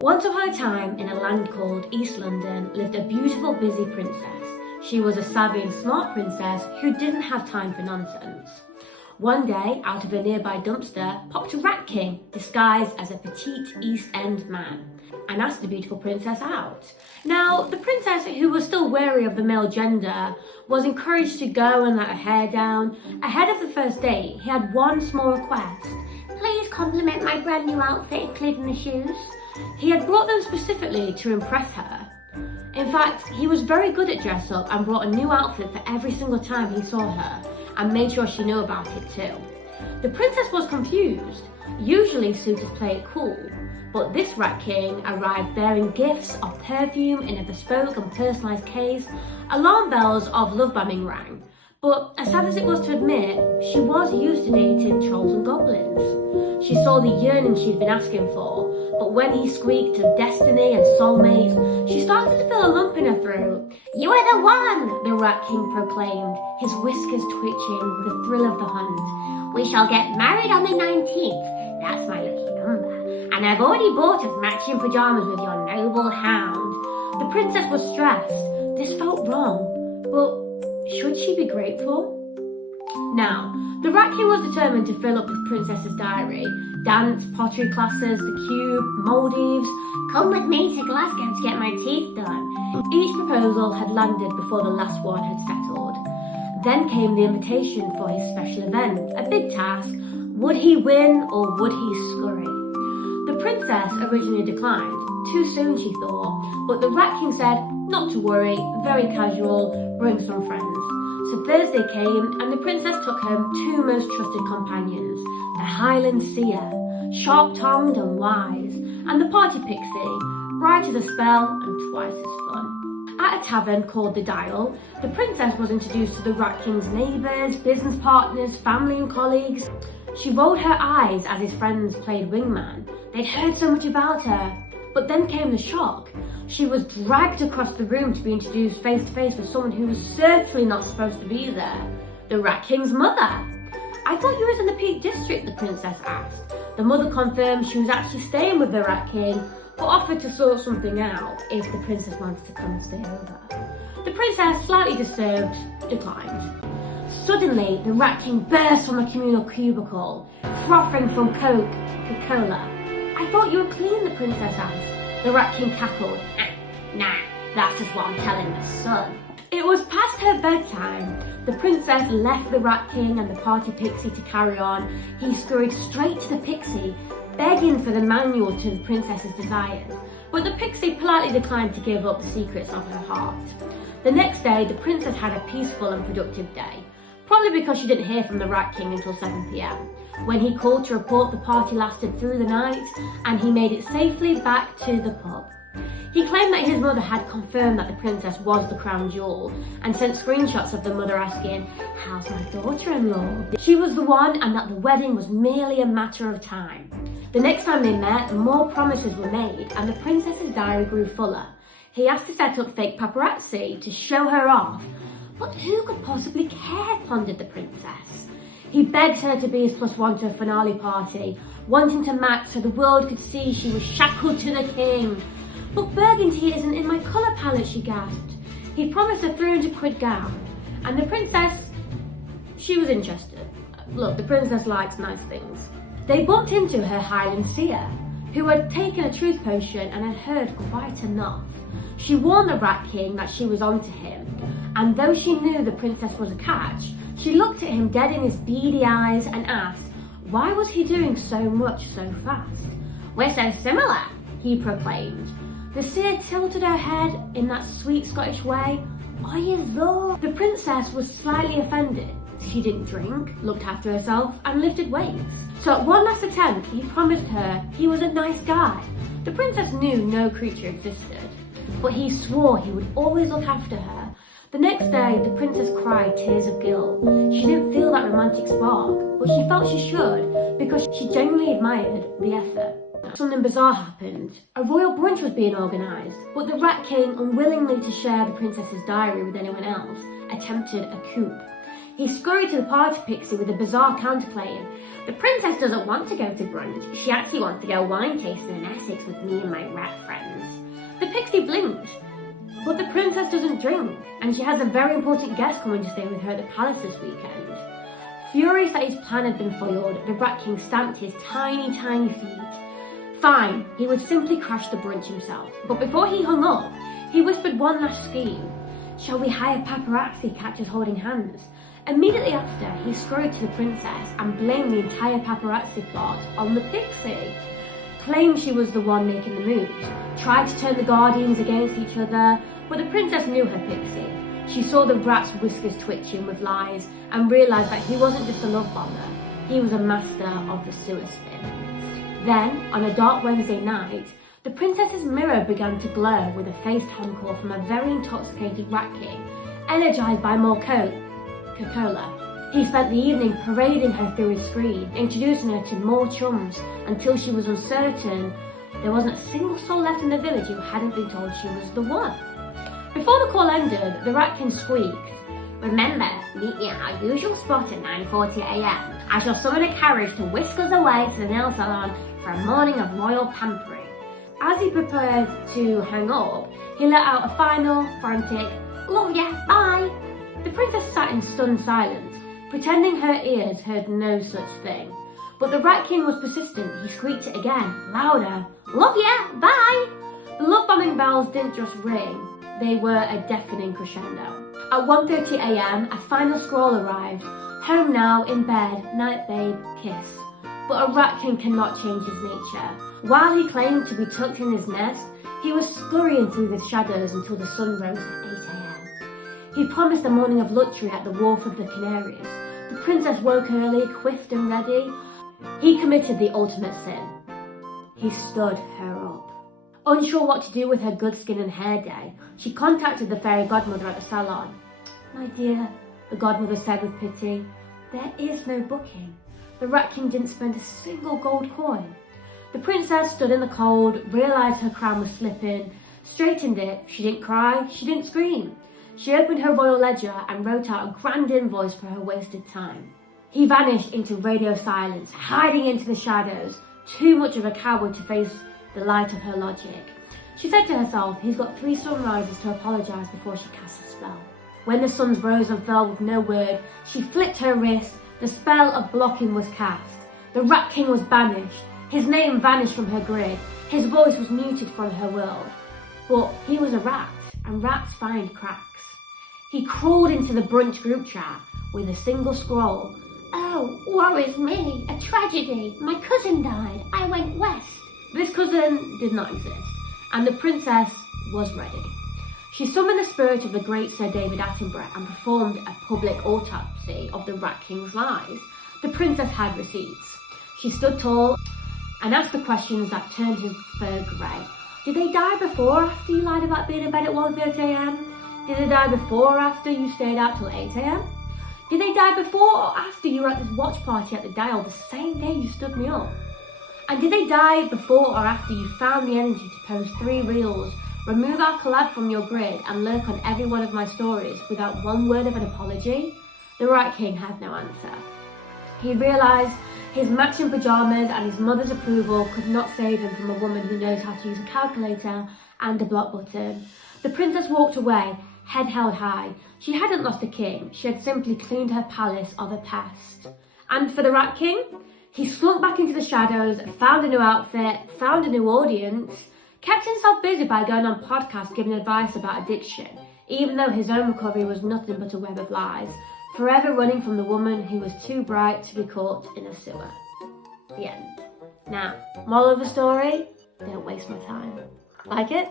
Once upon a time, in a land called East London, lived a beautiful, busy princess. She was a savvy and smart princess who didn't have time for nonsense. One day, out of a nearby dumpster, popped a rat king, disguised as a petite East End man, and asked the beautiful princess out. Now, the princess, who was still wary of the male gender, was encouraged to go and let her hair down. Ahead of the first date, he had one small request. Please compliment my brand new outfit, including the shoes. He had brought them specifically to impress her. In fact, he was very good at dress up and brought a new outfit for every single time he saw her, and made sure she knew about it too. The princess was confused. Usually suitors play it cool, but this rat king arrived bearing gifts of perfume in a bespoke and personalised case. Alarm bells of love bombing rang, but as sad as it was to admit, she was used to dating trolls and goblins. She saw the yearning she'd been asking for, but when he squeaked of destiny and soulmates, she started to feel a lump in her throat. "You are the one," the rat king proclaimed, his whiskers twitching with the thrill of the hunt. "We shall get married on the 19th, that's my lucky number, and I've already bought us matching pyjamas with your noble hound." The princess was stressed. This felt wrong, but should she be grateful? Now, the rat king was determined to fill up the princess's diary. Dance, pottery classes, the cube, Maldives. Come with me to Glasgow to get my teeth done. Each proposal had landed before the last one had settled. Then came the invitation for his special event, a big task. Would he win or would he scurry? The princess originally declined. Too soon, she thought, but the rat king said, not to worry, very casual, bring some friends. So Thursday came, and the princess took home two most trusted companions, the Highland seer, sharp-tongued and wise, and the party pixie, bright as a spell and twice as fun. At a tavern called the Dial, the princess was introduced to the rat king's neighbours, business partners, family and colleagues. She rolled her eyes as his friends played wingman. They'd heard so much about her. But then came the shock. She was dragged across the room to be introduced face to face with someone who was certainly not supposed to be there. The rat king's mother. "I thought you was in the Peak District," the princess asked. The mother confirmed she was actually staying with the rat king, but offered to sort something out if the princess wanted to come and stay over. The princess, slightly disturbed, declined. Suddenly, the rat king burst from the communal cubicle, frothing from Coke to cola. "I thought you were clean," the princess asked. The rat king cackled. Nah, that's just what I'm telling the sun." It was past her bedtime. The princess left the rat king and the party pixie to carry on. He scurried straight to the pixie, begging for the manual to the princess's desires. But the pixie politely declined to give up the secrets of her heart. The next day, the princess had a peaceful and productive day. Probably because she didn't hear from the rat king until 7 p.m. when he called to report the party lasted through the night and he made it safely back to the pub. He claimed that his mother had confirmed that the princess was the crown jewel and sent screenshots of the mother asking, "How's my daughter-in-law?" She was the one, and that the wedding was merely a matter of time. The next time they met, more promises were made and the princess's diary grew fuller. He asked to set up fake paparazzi to show her off. But who could possibly care, pondered the princess. He begged her to be his +1 to a finale party, wanting to match so the world could see she was shackled to the king. "But burgundy isn't in my colour palette," she gasped. He promised a 300 quid gown, and the princess, she was interested. Look, the princess likes nice things. They bumped into her Highland seer, who had taken a truth potion and had heard quite enough. She warned the rat king that she was onto him, and though she knew the princess was a catch, she looked at him dead in his beady eyes and asked, why was he doing so much so fast? "We're so similar," he proclaimed. The seer tilted her head in that sweet Scottish way. "Are you though?" The princess was slightly offended. She didn't drink, looked after herself, and lifted weights. So at one last attempt, he promised her he was a nice guy. The princess knew no creature existed, but he swore he would always look after her. The next day, the princess cried tears of guilt. She didn't feel that romantic spark, but she felt she should because she genuinely admired the effort. Something bizarre happened. A royal brunch was being organised, but the rat king, unwillingly to share the princess's diary with anyone else, attempted a coup. He scurried to the party pixie with a bizarre counterclaim. The princess doesn't want to go to brunch. She actually wants to go wine tasting in Essex with me and my rat friends. The pixie blinked, but the princess doesn't drink, and she has a very important guest coming to stay with her at the palace this weekend. Furious that his plan had been foiled, the Rat King stamped his tiny feet. Fine, he would simply crash the brunch himself. But before he hung up, he whispered one last scheme. Shall we hire paparazzi catch us holding hands? Immediately after, he scurried to the princess and blamed the entire paparazzi plot on the pixie. Claimed she was the one making the moves, tried to turn the guardians against each other, but the princess knew her pixie. She saw the rat's whiskers twitching with lies and realised that he wasn't just a love bomber, he was a master of the sewer spin. Then, on a dark Wednesday night, the princess's mirror began to glow with a FaceTime call from a very intoxicated Rat King, energised by more Coca-Cola. He spent the evening parading her through his screen, introducing her to more chums until she was uncertain there wasn't a single soul left in the village who hadn't been told she was the one. Before the call ended, the Rat King squeaked, "Remember, meet me at our usual spot at 9:40 a.m. I shall summon a carriage to whisk us away to the nail salon for a morning of royal pampering." As he prepared to hang up, he let out a final, frantic, "Love ya, bye." The princess sat in stunned silence, pretending her ears heard no such thing. But the Rat King was persistent. He squeaked it again, louder, "Love ya, bye." The love-bombing bells didn't just ring, they were a deafening crescendo. At 1:30 a.m, a final scroll arrived. "Home now, in bed, night babe, kiss." But a Rat King cannot change his nature. While he claimed to be tucked in his nest, he was scurrying through the shadows until the sun rose at 8 a.m. He promised a morning of luxury at the Wharf of the Canaries. The princess woke early, coiffed and ready. He committed the ultimate sin. He stood her up. Unsure what to do with her good skin and hair day, she contacted the fairy godmother at the salon. "My dear," the godmother said with pity, "there is no booking. The Rat King didn't spend a single gold coin." The princess stood in the cold, realised her crown was slipping, straightened it. She didn't cry, she didn't scream. She opened her royal ledger and wrote out a grand invoice for her wasted time. He vanished into radio silence, hiding into the shadows, too much of a coward to face the light of her logic. She said to herself, he's got 3 sunrises to apologise before she casts a spell. When the suns rose and fell with no word, she flicked her wrist. The spell of blocking was cast. The Rat King was banished. His name vanished from her grid. His voice was muted from her world. But he was a rat, and rats find cracks. He crawled into the brunch group chat with a single scroll. "Oh, woe is me, a tragedy. My cousin died. I went west." This cousin did not exist, and the princess was ready. She summoned the spirit of the great Sir David Attenborough and performed a public autopsy of the Rat King's lies. The princess had receipts. She stood tall and asked the questions that turned his fur grey. Did they die before or after you lied about being in bed at 1:30 a.m? Did they die before or after you stayed out till 8 a.m? Did they die before or after you were at this watch party at the Dial the same day you stood me up? And did they die before or after you found the energy to post 3 reels, remove our collab from your grid and lurk on every one of my stories without one word of an apology? The Rat King had no answer. He realised his matching pyjamas and his mother's approval could not save him from a woman who knows how to use a calculator and a block button. The princess walked away, head held high. She hadn't lost a king, she had simply cleaned her palace of a pest. And for the Rat King, he slunk back into the shadows, found a new outfit, found a new audience, kept himself busy by going on podcasts giving advice about addiction, even though his own recovery was nothing but a web of lies, forever running from the woman who was too bright to be caught in a sewer. The end. Now, moral of the story, don't waste my time. Like it?